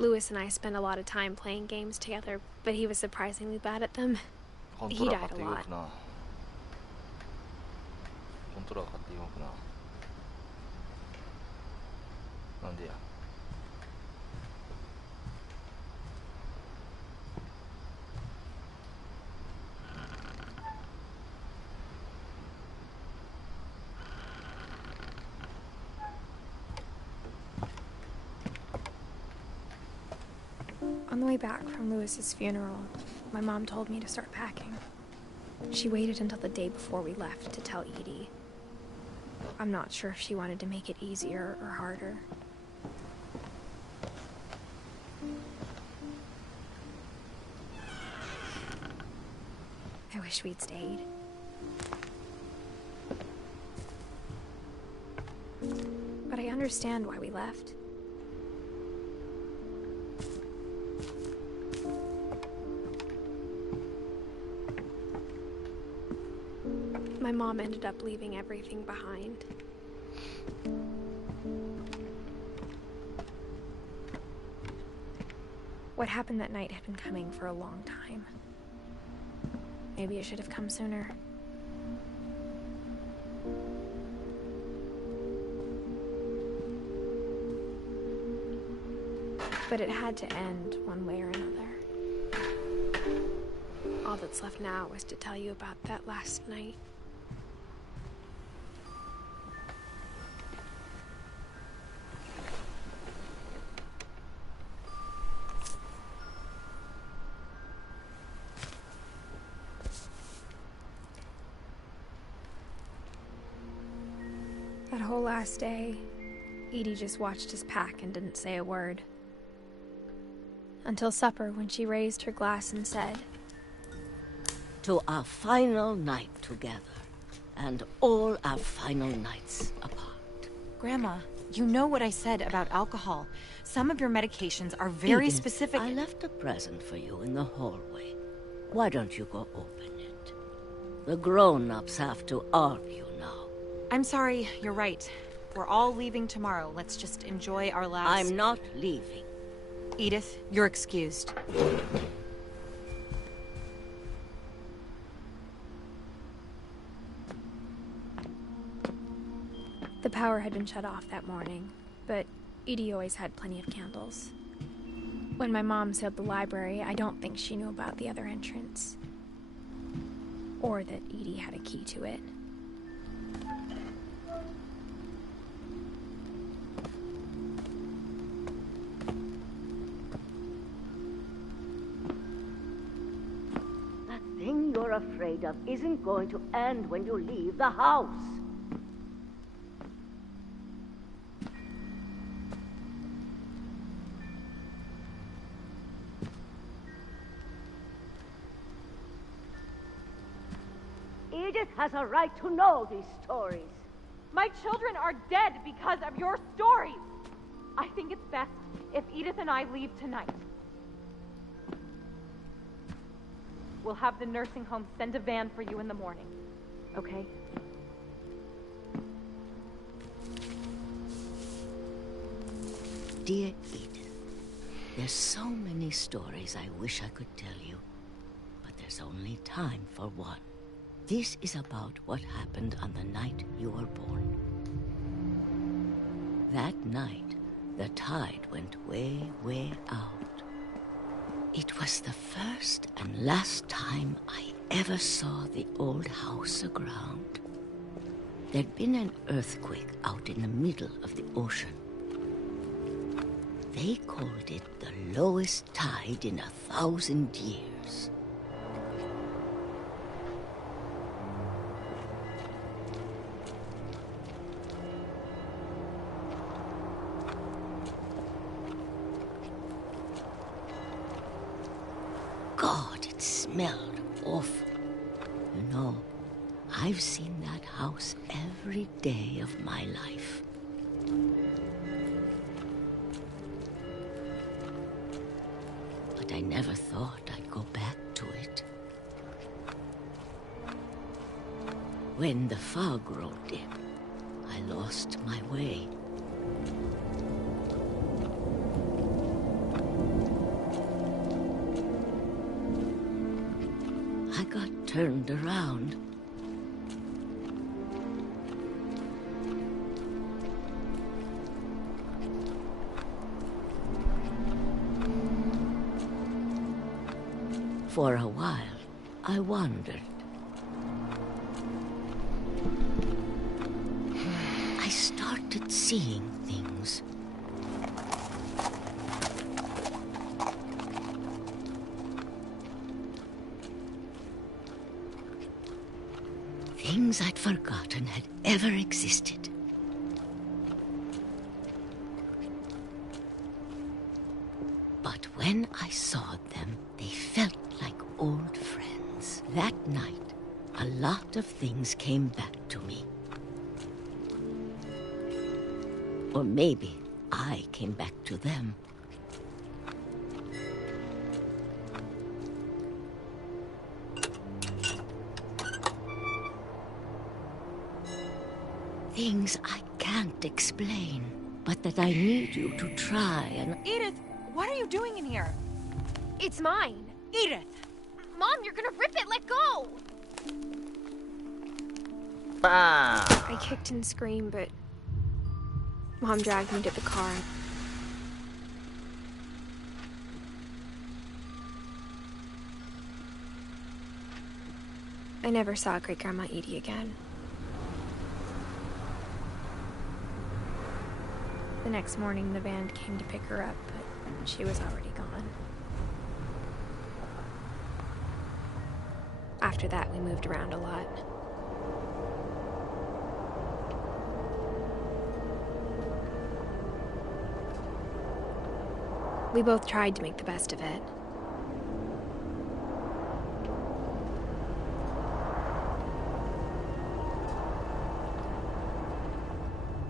Lewis and I spent a lot of time playing games together, but he was surprisingly bad at them. コント He ローラー died 買 a って動 lot. くな。コントローラー買って動くな。なんでや。On the way back from Lewis's funeral, my mom told me to start packing. She waited until the day before we left to tell Edie. I'm not sure if she wanted to make it easier or harder. I wish we'd stayed. But I understand why we left. My mom ended up leaving everything behind. What happened that night had been coming for a long time. Maybe it should have come sooner. But it had to end one way or another. All that's left now is to tell you about that last night. That whole last day, Edie just watched us pack and didn't say a word. Until supper, when she raised her glass and said, "To our final night together, and all our final nights apart." Grandma, you know what I said about alcohol. Some of your medications are very Edith, specific. I left a present for you in the hallway. Why don't you go open it? The grown-ups have to argue now. I'm sorry, you're right. We're all leaving tomorrow. Let's just enjoy our last... I'm not leaving. Edith, you're excused. The power had been shut off that morning, but Edie always had plenty of candles. When my mom sealed the library, I don't think she knew about the other entrance. Or that Edie had a key to it. That thing you're afraid of isn't going to end when you leave the house. Edith has a right to know these stories. My children are dead because of your stories. I think it's best if Edith and I leave tonight. We'll have the nursing home send a van for you in the morning, okay? Dear Edith, there's so many stories I wish I could tell you, but there's only time for one. This is about what happened on the night you were born. That night, the tide went way, way out. It was the first and last time I ever saw the old house aground. There'd been an earthquake out in the middle of the ocean. They called it the lowest tide in 1,000 years. God, it smelled awful. You know, I've seen that house every day of my life. But I never thought I'd go back to it. When the fog rolled in, I lost my way. turned around. For a while, I wondered. I started seeing things. Things I'd forgotten had ever existed. But when I saw them, they felt like old friends. That night, a lot of things came back to me. Or maybe I came back to them. Things I can't explain, but that I need you to try and... Edith, what are you doing in here? It's mine. Edith! Mom, you're gonna rip it! Let go! Bam! I kicked and screamed, but Mom dragged me to the car. I never saw Great-Grandma Edie again. The next morning, the band came to pick her up, but she was already gone. After that, we moved around a lot. We both tried to make the best of it.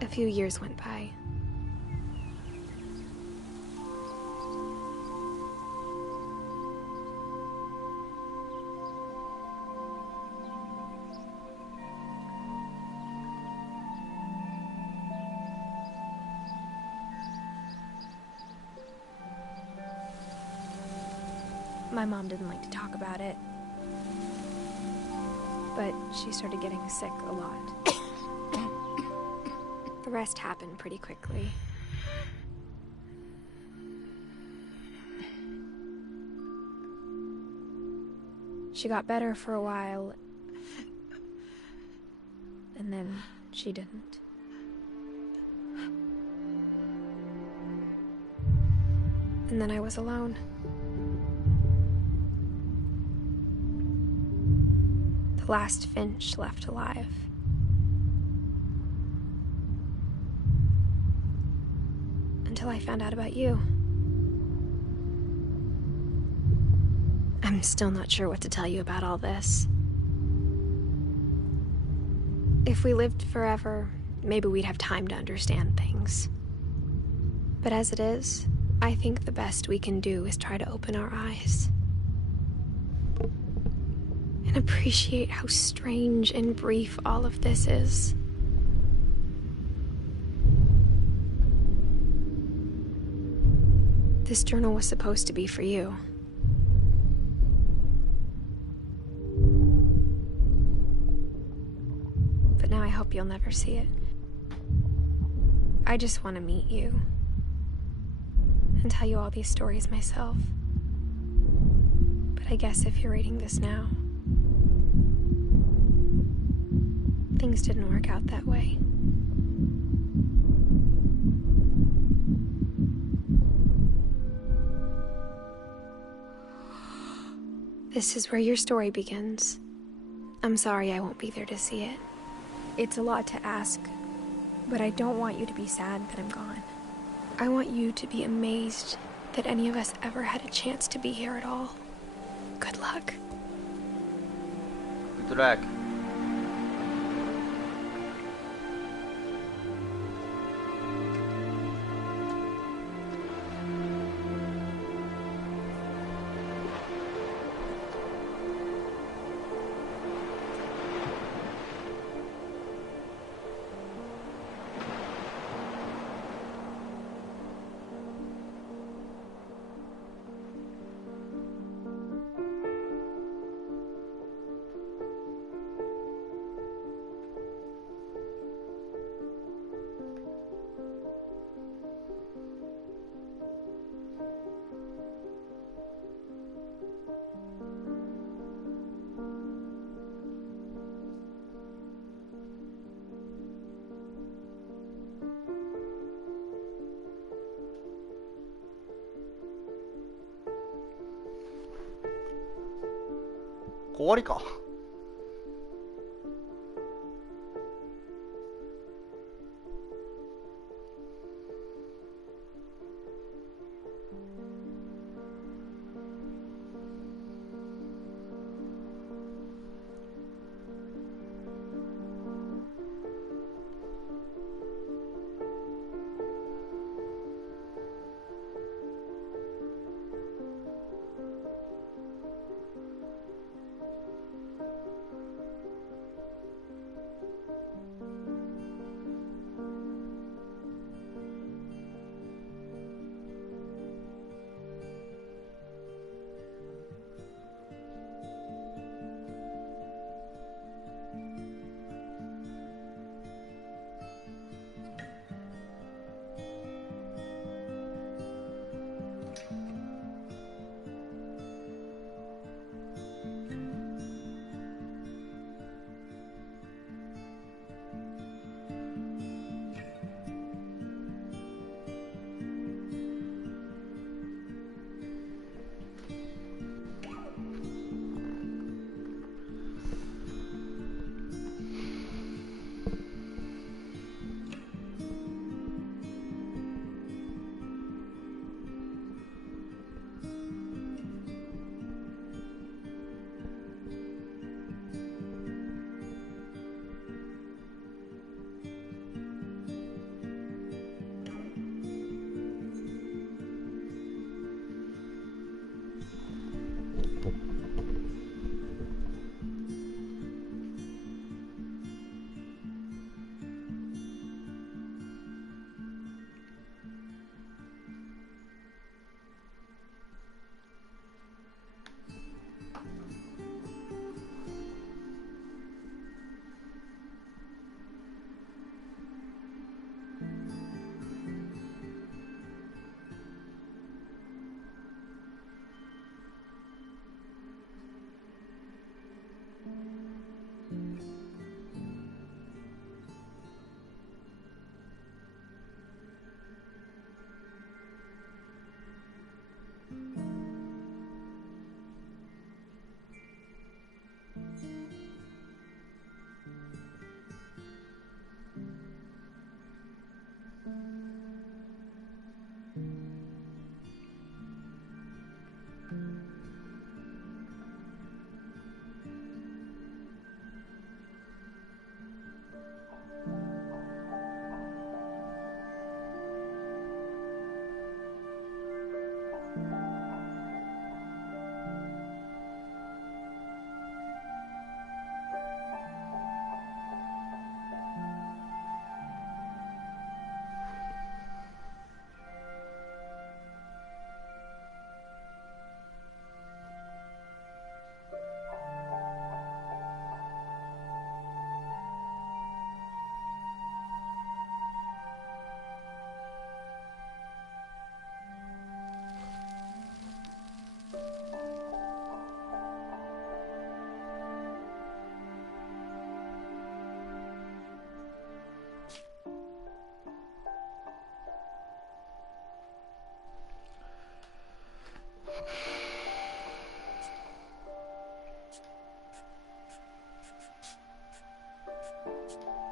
A few years went by. My mom didn't like to talk about it, but she started getting sick a lot. The rest happened pretty quickly. She got better for a while, and then she didn't. And then I was alone. The last Finch left alive. Until I found out about you. I'm still not sure what to tell you about all this. If we lived forever, maybe we'd have time to understand things. But as it is, I think the best we can do is try to open our eyes. And appreciate how strange and brief all of this is. This journal was supposed to be for you. But now I hope you'll never see it. I just want to meet you and tell you all these stories myself. But I guess if you're reading this now, things didn't work out that way. This is where your story begins. I'm sorry I won't be there to see it. It's a lot to ask, but I don't want you to be sad that I'm gone. I want you to be amazed that any of us ever had a chance to be here at all. Good luck. Good luck. 終わりか。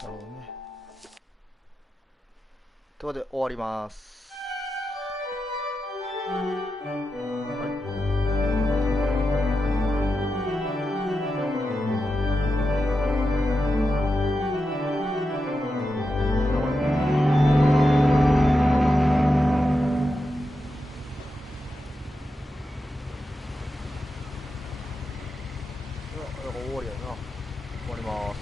なるほどね。ということで終わります。終わりやな。終わります。